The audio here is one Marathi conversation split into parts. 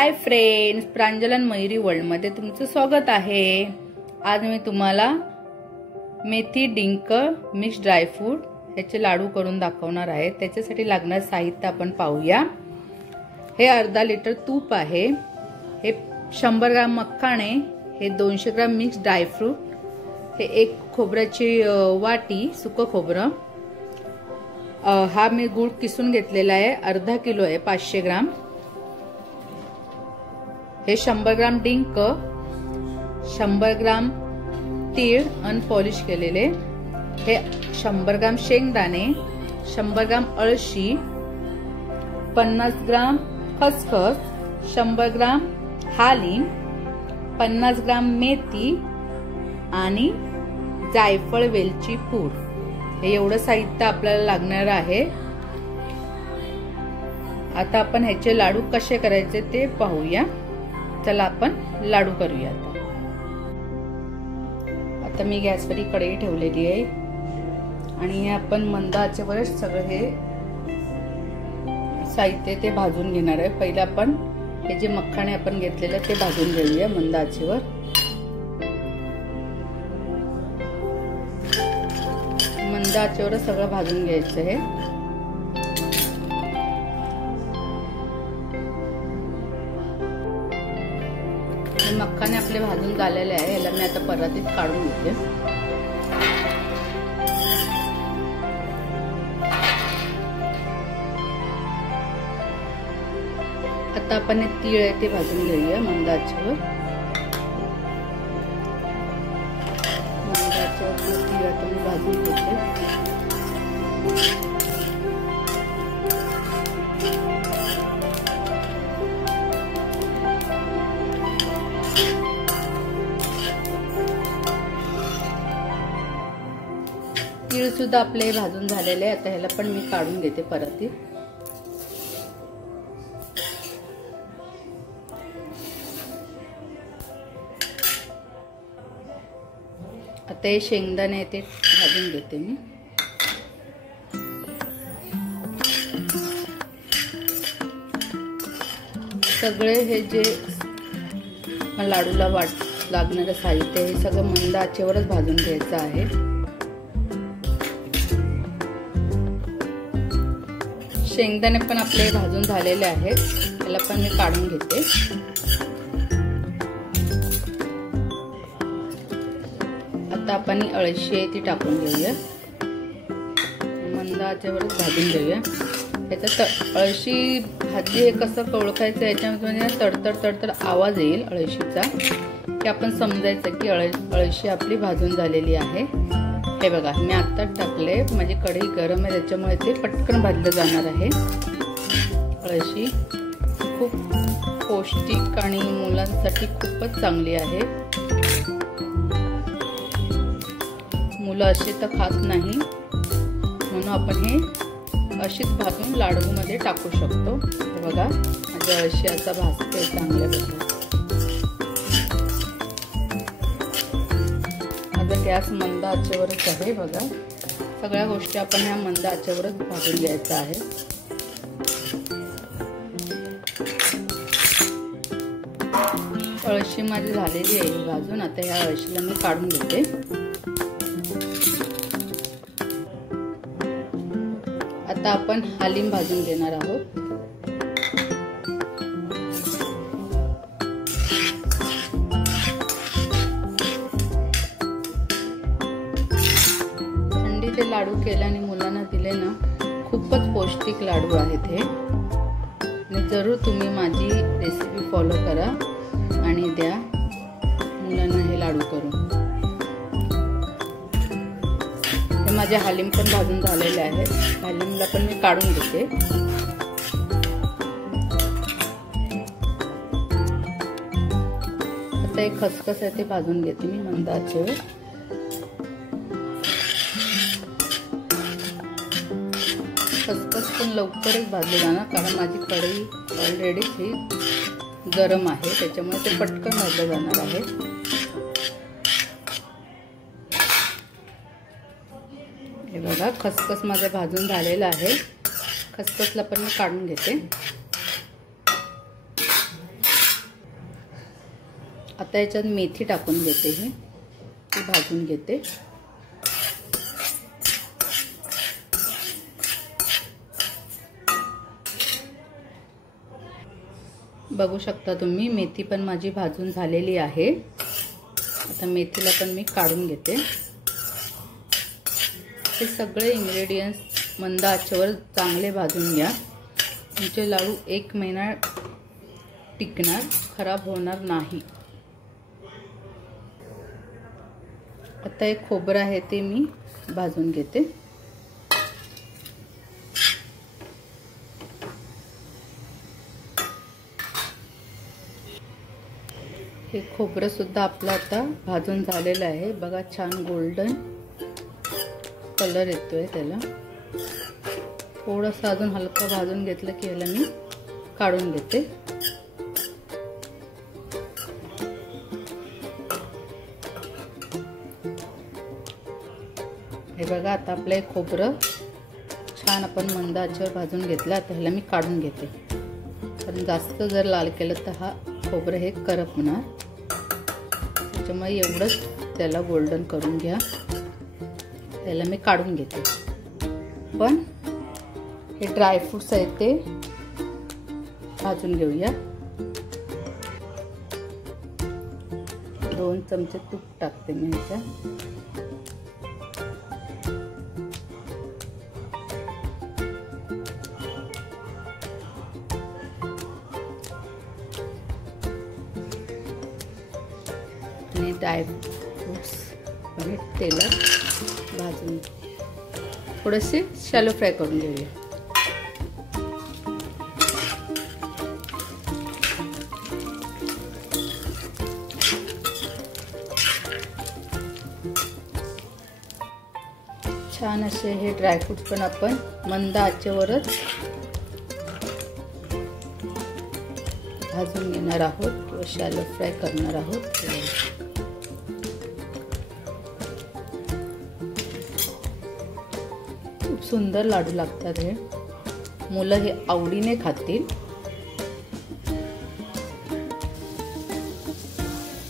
हाय फ्रेंड्स, प्रांजलन मयुरी वर्ल्ड मध्ये तुमचं स्वागत आहे। आज मी तुम्हाला मेथी डिंक मिक्स ड्रायफ्रूट ह्याचे लाडू करून दाखवणार आहे। त्याच्यासाठी लागणारे साहित्य आपण पाहूया। हे अर्धा लिटर तूप आहे, हे 100 ग्राम मखाणे, हे 200 ग्राम मिक्स ड्रायफ्रूट, हे एक खोबऱ्याची वाटी सुकं खोबरं, हा मी गूळ किसून घेतलेला आहे, अर्धा किलो आहे, 500 ग्राम, हे 100 ग्राम डिंक, 100 ग्राम तीळ अनपॉलिश केलेले, हे 100 ग्राम शेंगदाणे, 100 ग्राम अळशी, 50 ग्राम खसखस, 100 ग्राम हालिम, 50 ग्राम मेथी आणि जायफळ वेलची पूड। हे एवढं साहित्य आपल्याला लागणार आहे। आता आपण ह्याचे लाडू कसे करायचे ते पाहूया। चला आपण लाडू करूया। आता मी गॅसवर कढई ठेवलेली आहे आणि आपण मंद आचेवर सगळे हे साहित्य ते भाजून घेणार आहे। पहिला आपण हे जे मखाणे आपण घेतलेले ते भाजून घेऊया मंद आचेवर। मंद आचेवर सगळं भाजून घ्यायचं आहे। मखाने आपले भाजून झालेले आहे, याला मी आता परातीत काढून घेते। आता आपण तीळ आहे ते भाजून घेऊया मंद आचेवर। मंद आचेवर तीळ आता मी भाजून घेते। तीळ सुद्धा आपले भाजून झालेले आहे। आता ह्याला पण मी काढून घेते परातीत। आता हे शेंगदाणे ते भाजून घेते मी। सगळे हे जे लाडूला लागणारे साहित्य हे सगळं मंद आचेवरच भाजून घ्यायचं आहे। शेंगदाणे पण आपले भाजून झालेले आहेत, त्याला पण मी काढून घेते। आता आपण अळशी आहे ती टाकून घेऊया, मंद आचेवरच भाजून घेऊया। याचा अळशी भाजी हे कसं ओळखायचं, याच्यामध्ये तडतड तडतड आवाज येईल अळशीचा, की आपण समजायचं की अळशी आपली भाजून झालेली आहे। हे बघा मी आता टाकले, माझी कढई गरम आहे त्याच्यामुळे ते पटकन भाजलं जाणार आहे। अळशी खूप पौष्टिक आणि मुलांसाठी खूपच चांगली आहे। मुलं अशी तर खात नाही, म्हणून आपण हे अशीच भाजून लाडू मध्ये टाकू शकतो। हे बघा माझी अळशी आता भाजते चांगल्या प्रकारे। गॅस मंद आचेवरच आहे बघा, सगळ्या गोष्टी आपण ह्या मंद आचेवरच भाजून घ्यायचं आहे। अळशी माझी झालेली आहे भाजून, आता ह्या अळशीला मी काढून घेते। आता आपण हालिम भाजून घेणार आहोत। लाडू केल्याने मुलांना दिले ना, खूपच पौष्टिक लाडू आहेत हे। आणि जरूर तुम्ही माझी रेसिपी फॉलो करा आणि द्या मुलांना हे लाडू करून। हे माझे हालिम पण भाजून झालेले आहेत, हालिमला पण मी काढून घेते। आता एक खसखस आहे ते भाजून घेते मी मंद आचेवर। खसखस पण लवकरच भाजले जाणार, कारण माझी कढई ऑलरेडी ही गरम आहे, त्याच्यामुळे ते पटकन भाजलं जाणार आहे। हे बघा खसखस माझं भाजून झालेलं आहे। खसखसला पण मी काढून घेते। आता याच्यात मेथी टाकून घेते, ही ती भाजून घेते। बघू शकता तुम्ही मेथी पण माझी भाजून झालेली आहे। आता मेथीला पण मी काढून घेते। हे सगळे इंग्रेडियंट्स मंद आचेवर चांगले भाजून घ्या। तुमचे लाडू 1 महिना टिकणार, खराब होणार नाही। आता एक खोबरं आहे ते मी भाजून घेते। हे खोबरं सुद्धा आपलं आता भाजून झालेलं आहे। बघा छान गोल्डन कलर येतोय त्याला। थोडंसं अजून हलका भाजून घेतलं की याला मी काढून घेते। हे बघा आता आपलं हे खोबरं छान आपण मंद आचेवर भाजून घेतलं। आता ह्याला मी काढून घेते, कारण जास्त जर लाल केलं तर हा खोबरं हे करपणार। त्याच्यामुळे एवढंच त्याला गोल्डन करून घ्या। त्याला मी काढून घेते। पण हे ड्रायफ्रूट्स आहेत ते भाजून घेऊया। 2 चमचे तूप टाकते मी ह्याच्यात। आणि ड्रायफ्रूट्स आणि तेलात भाजून थोडेसे शॅलो फ्राय करून घेऊया। छान असे हे ड्रायफ्रूट्स पण आपण मंद आचेवरच भाजून घेणार आहोत किंवा शॅलो फ्राय करणार आहोत। खूप सुंदर लाडू लागतात हे, मुलं हे आवडीने खातील।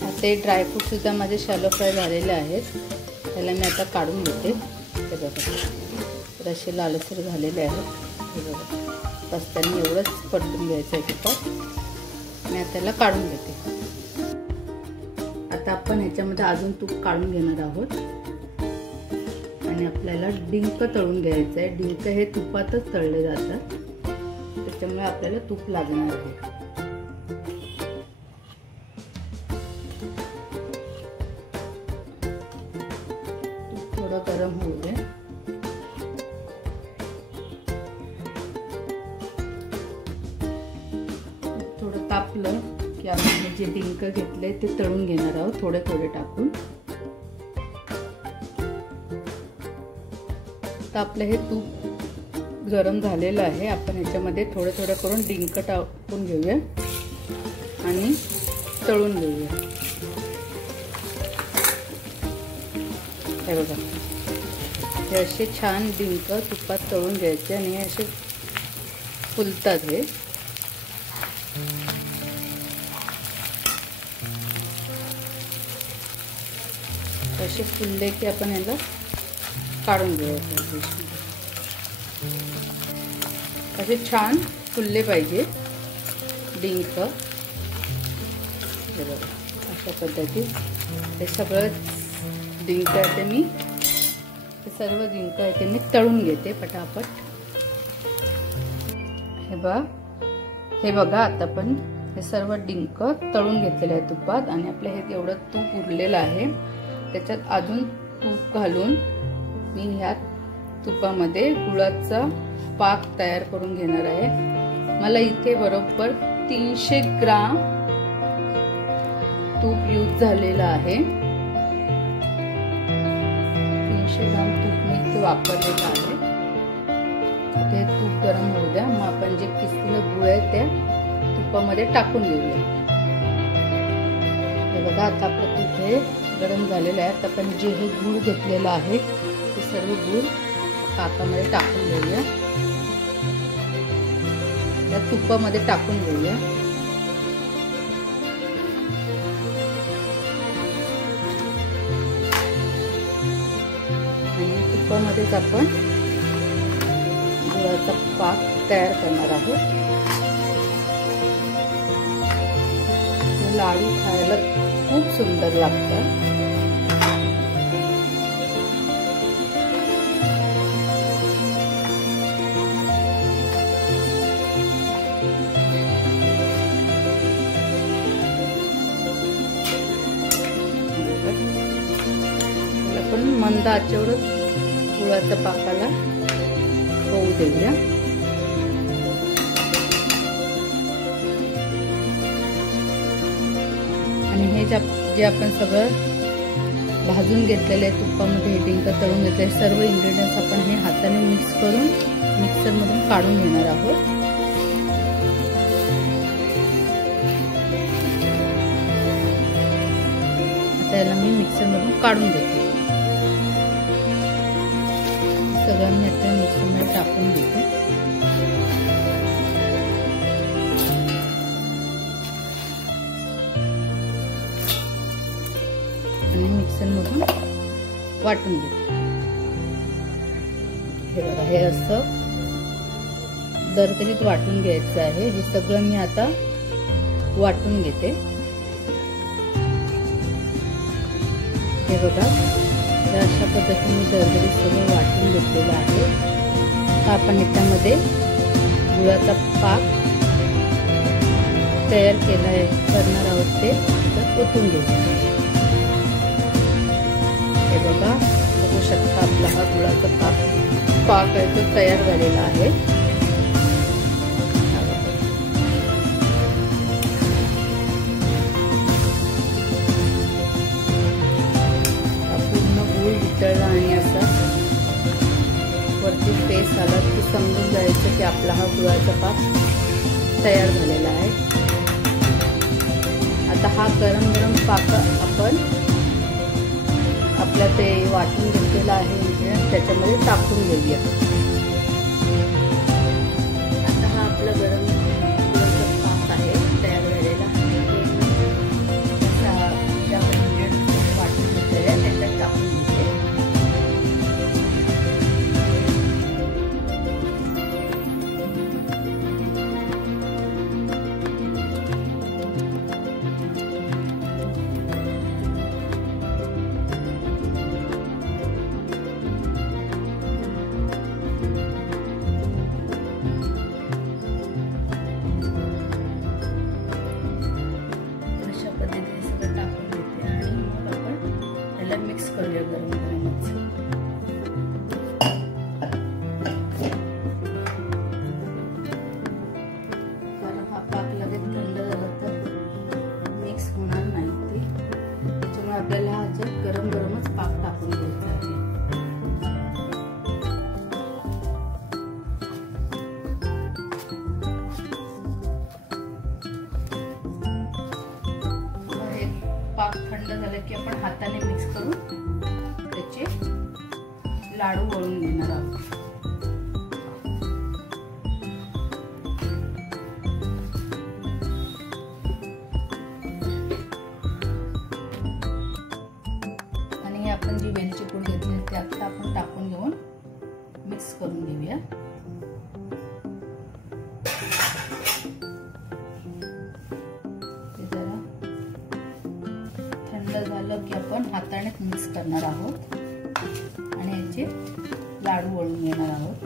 आता ड्रायफ्रूट सुद्धा माझे शॅलो फ्राय झालेले आहेत। त्याला मी आता काढून घेते। हे बघा असे लालसर झालेले आहेत। हे बघा बस त्यांनी एवढंच परतून घ्यायचं आहे तुपात। मी आता त्याला काढून घेते। आता आपण ह्याच्यामध्ये अजून तूप काढून घेणार आहोत आणि आपल्याला डिंक तळून घ्यायचं आहे। डिंक हे तुपातच तळले जातात, त्याच्यामुळे आपल्याला तूप लागणार आहे। तूप थोडं गरम होऊ दे। थोडं तापलं की आपण जे डिंक घेतले ते तळून घेणार आहोत, थोडे थोडे टाकून। तर आपलं हे तूप गरम झालेलं आहे। आपण ह्याच्यामध्ये थोडं थोडं करून डिंक टाकून घेऊया आणि तळून घेऊया। हे बघा हे असे छान डिंक तुपात तळून घ्यायचे आणि हे असे फुलतात। हे असे फुलले की आपण याला काढून घ्यायचं। असे छान फुलले पाहिजे डिंक। हे बघा अशा पद्धतीत हे सगळं डिंक आहे ते मी सर्व डिंक आहे ते मी तळून घेते पटापट। हे बघा आता पण हे सर्व डिंक तळून घेतलेले आहे तुपात आणि आपलं हे एवढं तूप उरलेलं आहे। त्याच्यात अजून तूप घालून मी ह्या तुपामध्ये गुळाचा पाक तयार करून घेणार आहे। मला इथे बरोबर 300 ग्राम तूप यूज झालेलं आहे। 300 ग्राम तूप मी इथे वापरलेलं आहे। ते तूप गरम होऊ द्या, मग आपण जे किसलेलं गुळ आहे त्या तुपामध्ये टाकून घेऊया। हे बघा आता आपलं तूप हे गरम झालेलं आहे। आता आपण जे हे गूळ घेतलेलं आहे ते सर्व गूळ पाकामध्ये टाकून घेऊया, या तुपामध्ये टाकून घेऊया। पाकामध्येच आपण गुळाचा पाक तयार करणार आहोत। हे लाडू खायला खूप सुंदर लागतात। आपण मंद आचेवर गुळाच्या पाकाला होऊ देऊया। आणि हे जे आपण सगळं भाजून घेतलेले तुपामध्ये हे डिंक तळून घेतलेले सर्व इन्ग्रेडियंट्स आपण हे हाताने मिक्स करून मिक्सर मधून काढून घेणार आहोत। त्याला मी मिक्सर मधून काढून देते। सगळं मी आता मिक्सर मध्ये टाकून देते। आणि मिक्सर मधून वाटून घेते। हे बघा, हे असं दरदरीत वाटून घ्यायचं आहे। हे सगळं मी आता वाटून घेते। हे बघा, अशा पद्धतीने दरदरीत सगळं वाटून घेतलेलं आहे। आता आपण याच्यामध्ये गुळाचा पाक तयार करणार आहोत, ते ओतून घेऊ। हे बघा, बघू शकता आपला हा गुळाचा पाक आहे तो तयार झालेला आहे। वितळला आणि असा वरती फेस आला की समजून जायचं की आपला हा गुळाचा पाक तयार झालेला आहे। आता हा गरम गरम पाक आपण आपल्या ते वाटून घेतलेला आहे त्याच्यामध्ये टाकून घेऊया। आता हा आपला गरम गुळाचा पाक आहे तयार झालेला वाटून घेतलेला आहे त्याच्यात टाकून मिक्स करूया गरम गरमच। कारण हा पाक लगेच थंड झाला तर मिक्स होणार नाही, त्याच्यामुळे आपल्याला हा गरम गरमच पाक टाकून घ्यायचा आहे। पाक थंड झाला की आपण हाताने मिक्स करून त्याचे लाडू वळून घेणार आहोत। आणि हे आपण जी वेलची पूड घेतली ते आता आपण टाकून घेऊन मिक्स करून घेऊया। झालं की आपण हाताने मिक्स करणार आहोत आणि याचे लाडू वळून घेणार आहोत।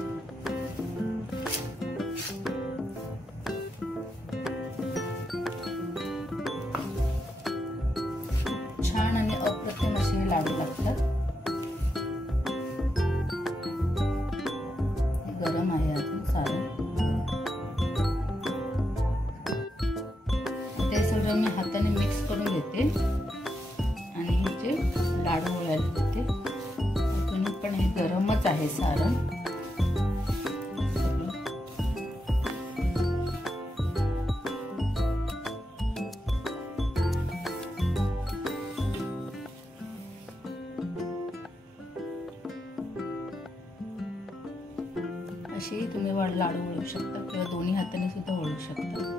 छान आणि अप्रतिम असे हे लाडू लागतात। गरम आहे अजून सारं, ते सगळं मी हाताने मिक्स करून घेते आणि ह्याचे लाडू वळायला देते। अजून पण हे गरमच आहे सारण। अशी तुम्ही लाडू वळू शकता किंवा दोन्ही हाताने सुद्धा वळू शकता।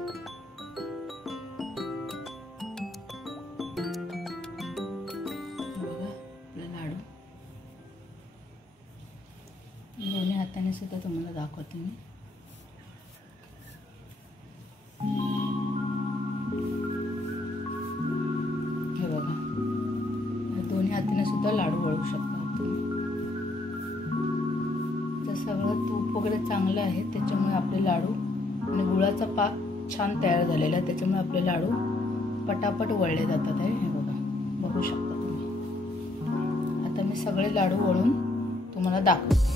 तुम्हाला दाखवते मी. हे बघा, दोन्ही हाताने सुद्धा लाडू वळू शकता तुम्ही. तर सगळं तूप वगैरे चांगलं आहे त्याच्यामुळे आपले लाडू आणि गुळाचा पाक छान तयार झालेला आहे, त्याच्यामुळे आपले लाडू पटापट वळले जातात आहे. हे बघा, बघू शकता तुम्ही. आता मी सगळे लाडू वळून तुम्हाला दाखवते.